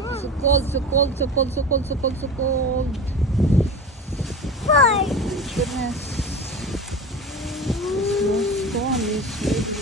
So cold, so cold, so cold, so cold, so cold, so cold. Boy. Goodness. The snowstorm is really